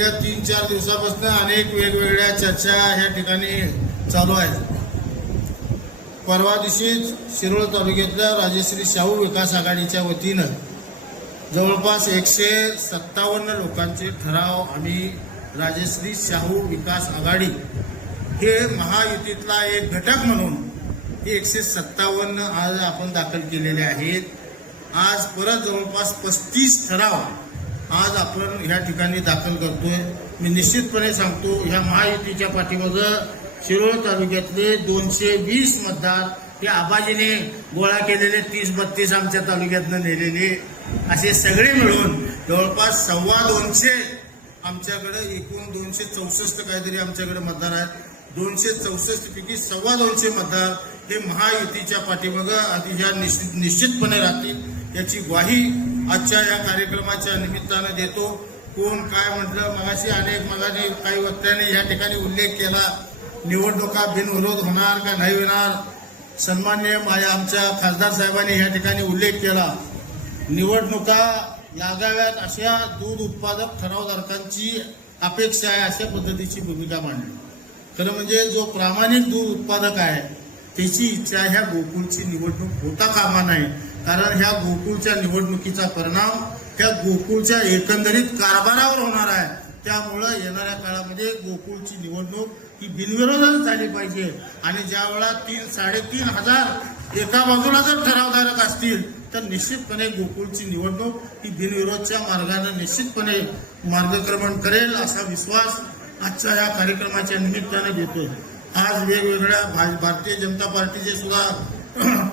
गेल्या 3-4 दिवसापासून अनेक वेगवेगळ्या चर्चा ह्या ठिकाणी चालू आहेत. परवा दिवशीच शिरोळ तालुक्यातल्या राजश्री शाहू विकास आघाडीच्या वतीनं जवळपास 157 लोकांचे ठराव आम्ही राजश्री शाहू विकास आघाडी हे महायुतीतला एक घटक म्हणून हे 157 आज आपण दाखल केलेले आहेत. आज परत जवळपास 35 ठराव आज आपण ह्या ठिकाणी दाखल करतोय. मी निश्चितपणे सांगतो, ह्या महायुतीच्या पाठीमागं शिरोळ तालुक्यातले 220 मतदार हे आबाजीने गोळा केलेले 30-32 आमच्या तालुक्यातनं नेलेले असे सगळे मिळून जवळपास 225 आमच्याकडे एकूण 264 काहीतरी आमच्याकडे मतदार आहेत. 264 पैकी 225 मतदार हे महायुतीच्या पाठीमागं अतिशय निश्चितपणे राहतील याची ग्वाही आजच्या या कार्यक्रमाच्या निमित्तानं देतो. कोण काय म्हटलं, मगाने काही वक्त्यांनी या ठिकाणी उल्लेख केला, निवडणुका बिनविरोध होणार का नाही होणार. सन्माननीय आमच्या खासदार साहेबांनी या ठिकाणी उल्लेख केला, निवडणुका लागाव्यात अशा दूध उत्पादक ठरावधारकांची अपेक्षा आहे अशा पद्धतीची भूमिका मांडली. खरं म्हणजे जो प्रामाणिक दूध उत्पादक आहे त्याची इच्छा ह्या गोकुळची निवडणूक होता कामा नाही. कारण ह्या गोकुळच्या निवडणुकीचा परिणाम ह्या गोकुळच्या एकंदरीत कारभारावर होणार आहे. त्यामुळं येणाऱ्या काळामध्ये गोकुळची निवडणूक ही बिनविरोधच झाली पाहिजे. आणि ज्या वेळा 3-3.5 हजार एका बाजूला जर ठरावधारक असतील तर निश्चितपणे गोकुळची निवडणूक ही बिनविरोधच्या मार्गाने निश्चितपणे मार्गक्रमण करेल असा विश्वास आजच्या या कार्यक्रमाच्या निमित्ताने देतो. आज वेगवेगळ्या भारतीय जनता पार्टीचे सुद्धा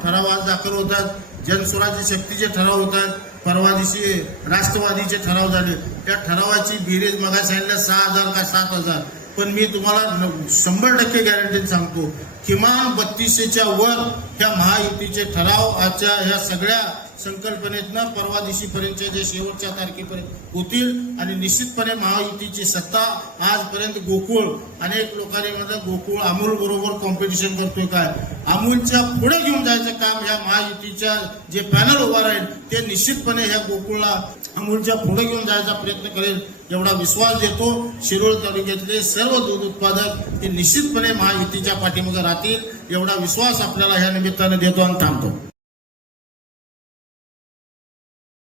ठराव आज दाखल होतात, जनस्वराज्य शक्तीचे ठराव होतात, परवा दिवशी राष्ट्रवादीचे ठराव झाले. त्या ठरावाची बेरीज मगा सांगितलं 6,000 का 7,000, पण मी तुम्हाला 100% गॅरंटी सांगतो किमान 3200च्या वर ह्या महायुतीचे ठराव आजच्या ह्या सगळ्या संकल्पनेतनं परवा दिवशीपर्यंतच्या जे शेवटच्या तारखेपर्यंत होतील. आणि निश्चितपणे महायुतीची सत्ता आजपर्यंत गोकुळ अनेक लोकांनी म्हणतात गोकुळ अमूल बरोबर कॉम्पिटिशन करतोय काय, अमूलच्या पुढे घेऊन जायचं काम ह्या महायुतीच्या जे पॅनल उभा राहील ते निश्चितपणे ह्या गोकुळला अमूलच्या पुढे घेऊन जायचा प्रयत्न करेल एवढा विश्वास देतो. शिरोळ तालुक्यातले सर्व दूध उत्पादक हे निश्चितपणे महायुतीच्या पाठीमागे राहतील एवढा विश्वास आपल्याला ह्या निमित्तानं देतो आणि थांबतो.